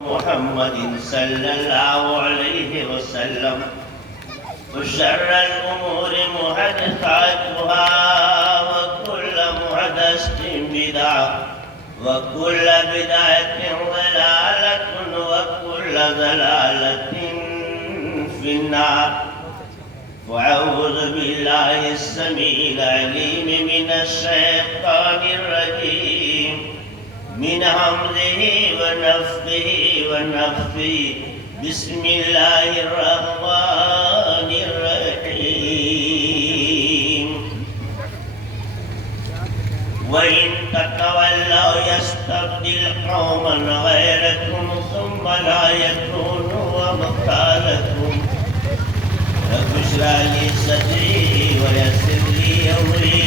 محمد صلى الله عليه وسلم وشر الأمور محدثاتها وكل محدثة بدعة وكل بدعة ضلالة وكل ضلالة في النار. وأعوذ بالله السميع العليم من الشيطان الرجيم من همزه ونفخه ونفثه. بسم الله الرحمن الرحيم. وإن تتولوا يستبدل قوما غيركم ثم لا يكونوا أمثالكم. رب اشرح لي صدري ويسر لي أمري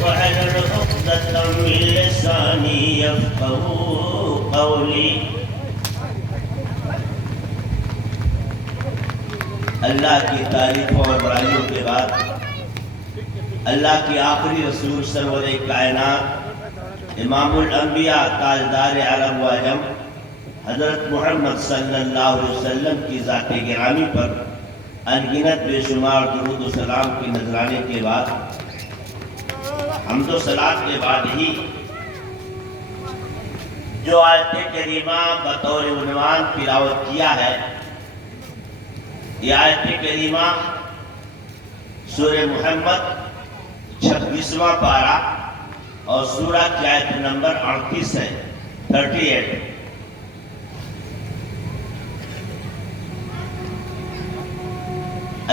واحلل عقدة من لساني يفقهوا قولي. اللہ کی تعریفوں اور برائیوں کے بعد اللہ کی آخری رسول سرور کائنات امام الانبیاء تاجدار عرب و عجم حضرت محمد صلی اللہ علیہ وسلم کی ذات گرامی پر انگنت بے شمار درود و سلام کی نذرانے کے بعد حمد و صلات کے بعد ہی جو آیت کریمہ بطور عنوان تلاوت کیا ہے، یہ آیت کریمہ سورہ محمد 26واں پارہ اور سورہ کی آیت نمبر 38 ہے، 38۔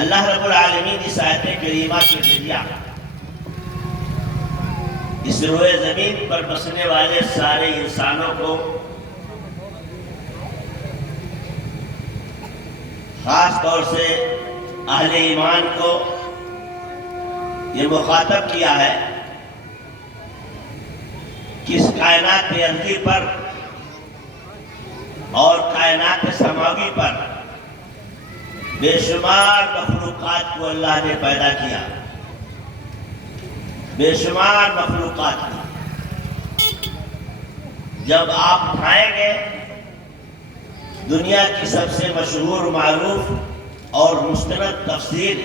اللہ رب العالمین اس آیت کریمہ کے ذریعہ اس روئے زمین پر بسنے والے سارے انسانوں کو، خاص طور سے اہل ایمان کو یہ مخاطب کیا ہے کہ اس کائنات ارضی پر اور کائنات سماوی پر بے شمار مخلوقات کو اللہ نے پیدا کیا، بے شمار مخلوقات کی۔ جب آپ اٹھائیں گے دنیا کی سب سے مشہور معروف اور مستند تفسیر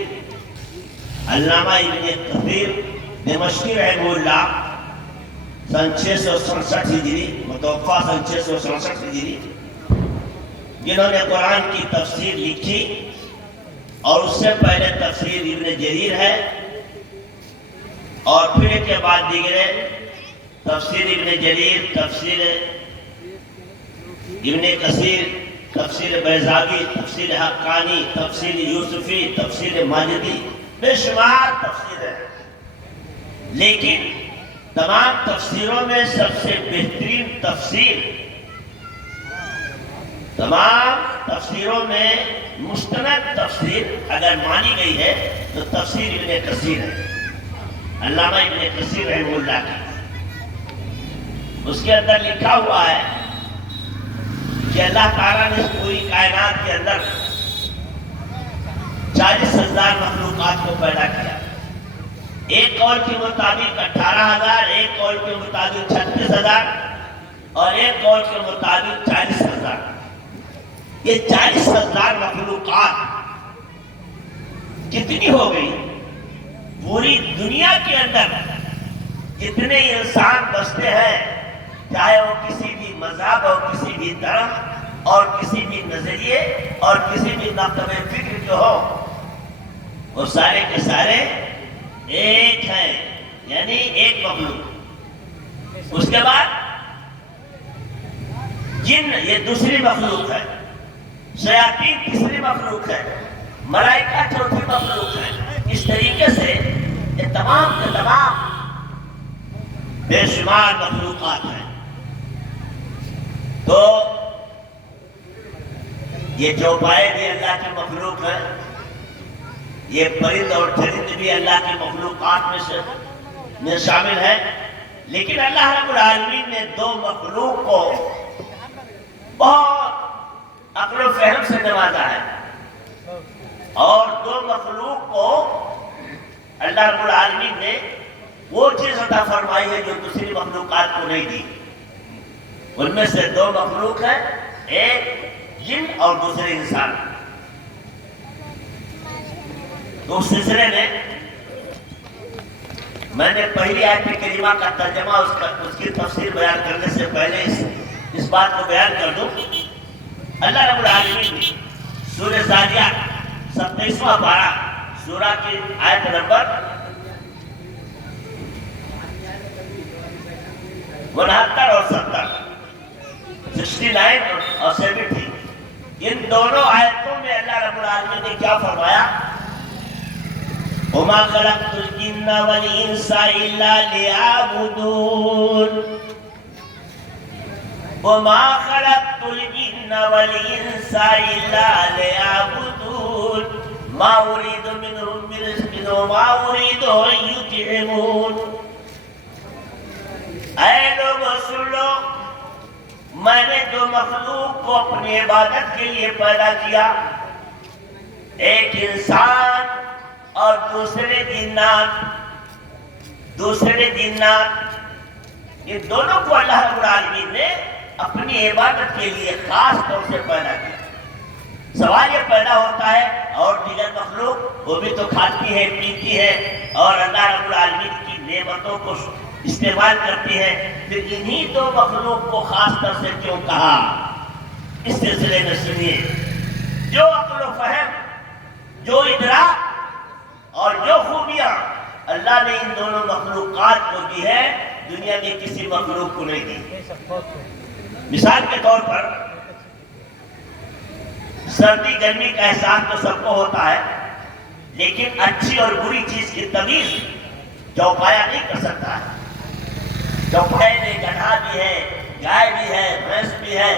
علامہ ابن کثیر دمشقی رحمہ اللہ سن 667 ہجری متوفہ سن 667 ہجری، جنہوں نے قرآن کی تفسیر لکھی، اور اس سے پہلے تفسیر ابن جریر ہے، اور پھر کے بعد دیگرے تفسیر ابن جریر، تفسیر ابن کثیر، تفسیر بیضاوی، تفسیر حقانی، تفسیر یوسفی، تفسیر ماجدی، بے شمار تفسیر ہے۔ لیکن تمام تفسیروں میں سب سے بہترین تفسیر، تمام تفسیروں میں مستند تفسیر اگر مانی گئی ہے تو تفسیر ابن کثیر ہے، علامہ ابن کثیر رحمہ اللہ کی۔ اس کے اندر لکھا ہوا ہے کہ اللہ تعالیٰ نے اس پوری کائنات کے اندر 40,000 مخلوقات کو پیدا کیا۔ ایک قول کے مطابق 18,000، ایک قول کے مطابق 36,000 اور ایک قول کے مطابق 40,000۔ یہ 40,000 مخلوقات کتنی ہو گئی؟ پوری دنیا کے اندر جتنے انسان بستے ہیں، چاہے وہ کسی بھی مذہب اور کسی بھی طرح اور کسی بھی نظریے اور کسی بھی نقطۂ فکر جو ہو، وہ سارے کے سارے ایک ہیں، یعنی ایک مخلوق۔ اس کے بعد جن یہ دوسری مخلوق ہے، شیاطین تیسری مخلوق ہے، ملائکہ چوتھی مخلوق ہے۔ اس طریقے سے یہ تمام کے تمام بے شمار مخلوقات ہیں۔ تو یہ چوپائے بھی اللہ کی مخلوق ہے، یہ پرند اور چرند بھی اللہ کی مخلوقات میں شامل ہے۔ لیکن اللہ رب العالمین نے دو مخلوق کو بہت عقل و فہم سے نوازا ہے، اور دو مخلوق کو اللہ رب العالمین نے وہ چیز عطا فرمائی ہے جو دوسری مخلوقات کو نہیں دی۔ ان میں سے دو مخلوق ہیں، ایک جن اور دوسرے انسان. تو اس سلسلے میں میں نے پہلی آیت کریمہ کا ترجمہ اس کی تفسیر بیان کرنے سے پہلے اس بات کو بیان کر دوں. اللہ رب العالمین سورہ زاریات 27واں پارہ سورہ کی آیت نمبر 69 اور 70 69 اور 70 ان دونوں آیتوں میں اللہ رب العالمین نے کیا فرمایا؟ وَمَا خَلَقْتُ الْجِنَّ وَالْإِنسَ إِلَّا لِيَعْبُدُونَ وَمَا خَلَقْتُ الْجِنَّ وَالْإِنسَ إِلَّا لِيَعْبُدُونَ مَا أُرِيدُ مِنْهُم مِّن رِّزْقٍ وَمَا أُرِيدُ أَن يُطْعِمُونِ. اے لوگوں سن لو، میں نے جو مخلوق کو اپنی عبادت کے لیے پیدا کیا، ایک انسان اور دوسرے جنات، یہ دونوں کو اللہ رب العالمین نے اپنی عبادت کے لیے خاص طور سے پیدا کیا. سوال یہ پیدا ہوتا ہے اور دیگر مخلوق وہ بھی تو کھاتی ہے پیتی ہے اور اللہ رب العالمین کی نعمتوں کو استعمال کرتی ہے، پھر انہی دو مخلوق کو خاص طور سے کیوں کہا؟ اس سلسلے میں سنیے. جو عقل و فہم، جو ادراک اور جو خوبیاں اللہ نے ان دونوں مخلوقات کو دی ہے، دنیا میں کسی مخلوق کو نہیں دی. مثال کے طور پر سردی گرمی کا احساس تو سب کو ہوتا ہے، لیکن اچھی اور بری چیز کی تمیز چوپایا نہیں کر سکتا ہے. چوپائے میں گدھا بھی ہے، گائے بھی ہے، بھینس بھی ہے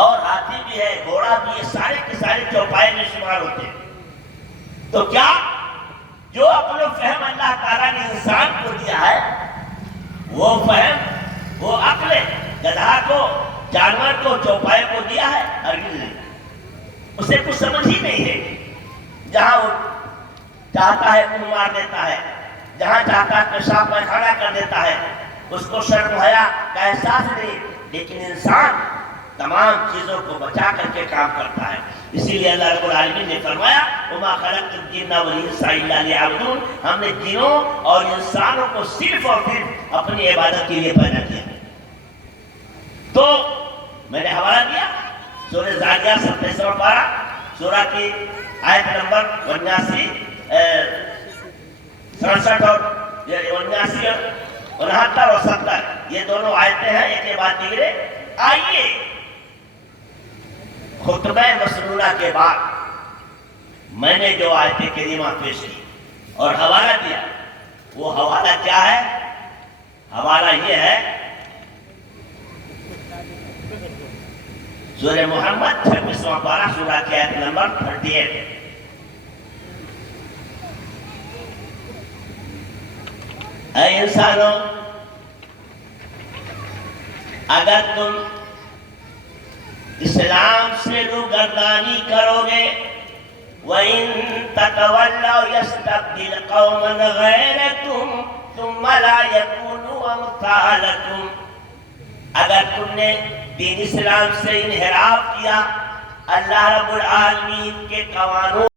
اور ہاتھی بھی ہے، گھوڑا بھی ہے، سارے کے سارے چوپائے میں شمار ہوتے ہیں. تو کیا جو عقل و فہم اللہ تعالیٰ نے انسان کو دیا ہے، وہ فہم، وہ عقل گدھا کو، جانور کو، چوپائے کو دیا ہے؟ ہرگز نہیں. اسے کچھ سمجھ ہی نہیں ہے. جہاں وہ چاہتا ہے منہ مار دیتا ہے، جہاں چاہتا ہے پیشاب پیخانہ کر دیتا ہے. اس کو شرم حیا کا احساس نہیں. لیکن انسان تمام چیزوں کو بچا کر کے کام کرتا ہے. اسی لیے اللہ رب العالمین نے فرمایا وَمَا خَلَقْتُ الْجِنَّ وَالْإِنسَ إِلَّا لِيَعْبُدُونَ. ہم نے جنوں اور انسانوں کو صرف اور صرف اپنی عبادت کے لیے پیدا کیا. تو میں نے حوالہ دیا سورہ زاریات 27واں پارہ سورہ کی آیت نمبر 79 67 اور 79 69 اور 70. یہ دونوں آیتیں ہیں ایک کے بعد دیگرے. آئیے خطبہ مسنونہ کے بعد میں نے جو آیت کریمہ پیش کی اور حوالہ دیا، وہ حوالہ کیا ہے؟ حوالہ یہ ہے سورہ محمد 26واں پارہ سورہ کی آیت نمبر 38. اے انسانوں، اگر تم اسلام سے روگردانی کرو گے، وَإِن تَتَوَلَّوْا يَسْتَبْدِلْ قَوْمًا غَيْرَكُمْ ثُمَّ لَا يَكُونُوا أَمْثَالَكُمْ. اگر تم نے دین اسلام سے انحراف کیا، اللہ رب العالمین کے قوانین